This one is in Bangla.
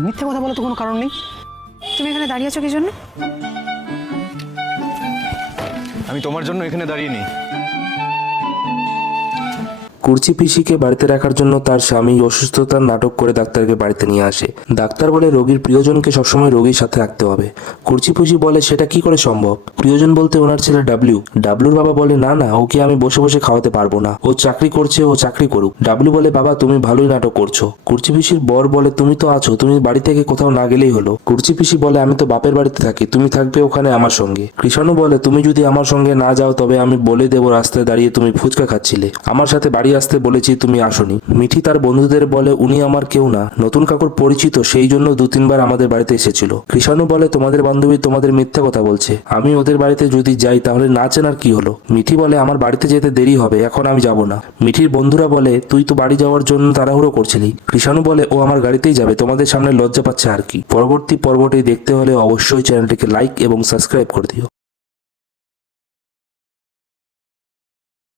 মিথ্যে কথা বলে তো কোনো কারণ নেই। তুমি এখানে দাঁড়িয়ে আছো কি জন্য? আমি তোমার জন্য এখানে দাঁড়িয়ে নেই। কুর্চি পিসিকে বাড়িতে রাখার জন্য তার স্বামী অসুস্থতার নাটক করে ডাক্তারকে বাড়িতে নিয়ে আসে। ডাক্তার বলে রোগীর প্রিয়জনকে সবসময় রোগীর সাথে রাখতে হবে। কুর্চি পিসি বলে সেটা কি করে সম্ভব? প্রিয়জন বলতে ওনার ছেলে ডাবলুর বাবা বলে না না, ওকে আমি বসে বসে খাওয়াতে পারবো না, ও চাকরি করছে, ও চাকরি করুক। ডাবলু বলে বাবা তুমি ভালোই নাটক করছো। কুর্চি পিসির বর বলে তুমি তো আছো, তুমি বাড়ি থেকে কোথাও না গেলেই হলো। কুর্চি পিসি বলে আমি তো বাপের বাড়িতে থাকি, তুমি থাকবে ওখানে আমার সঙ্গে। কৃষাণু বলে তুমি যদি আমার সঙ্গে না যাও তবে আমি বলে দেবো রাস্তায় দাঁড়িয়ে তুমি ফুচকা খাচ্ছিলে, আমার সাথে বাড়ি আসতে বলেছি তুমি আসনি। মিঠি তার বন্ধুদের বলে উনি আমার কেউ না, নতুন কাকুর পরিচিত, সেই জন্য 2-3 বার আমাদের বাড়িতে এসেছিল। কৃষাণু বলে তোমাদের বান্ধবী তোমাদের মিথ্যা কথা বলছে, আমি ওদের বাড়িতে যদি যাই তাহলে না চেনার কি হলো? মিঠি বলে আমার বাড়িতে যেতে দেরি হবে, এখন আমি যাব না। মিঠির বন্ধুরা বলে তুই তো বাড়ি যাওয়ার জন্য তাড়াহুড়ো করছিলি। কৃষাণু বলে ও আমার গাড়িতেই যাবে, তোমাদের সামনে লজ্জা পাচ্ছে আর কি। পরবর্তী পর্বটি দেখতে হলে অবশ্যই চ্যানেলটিকে লাইক এবং সাবস্ক্রাইব করে দিও।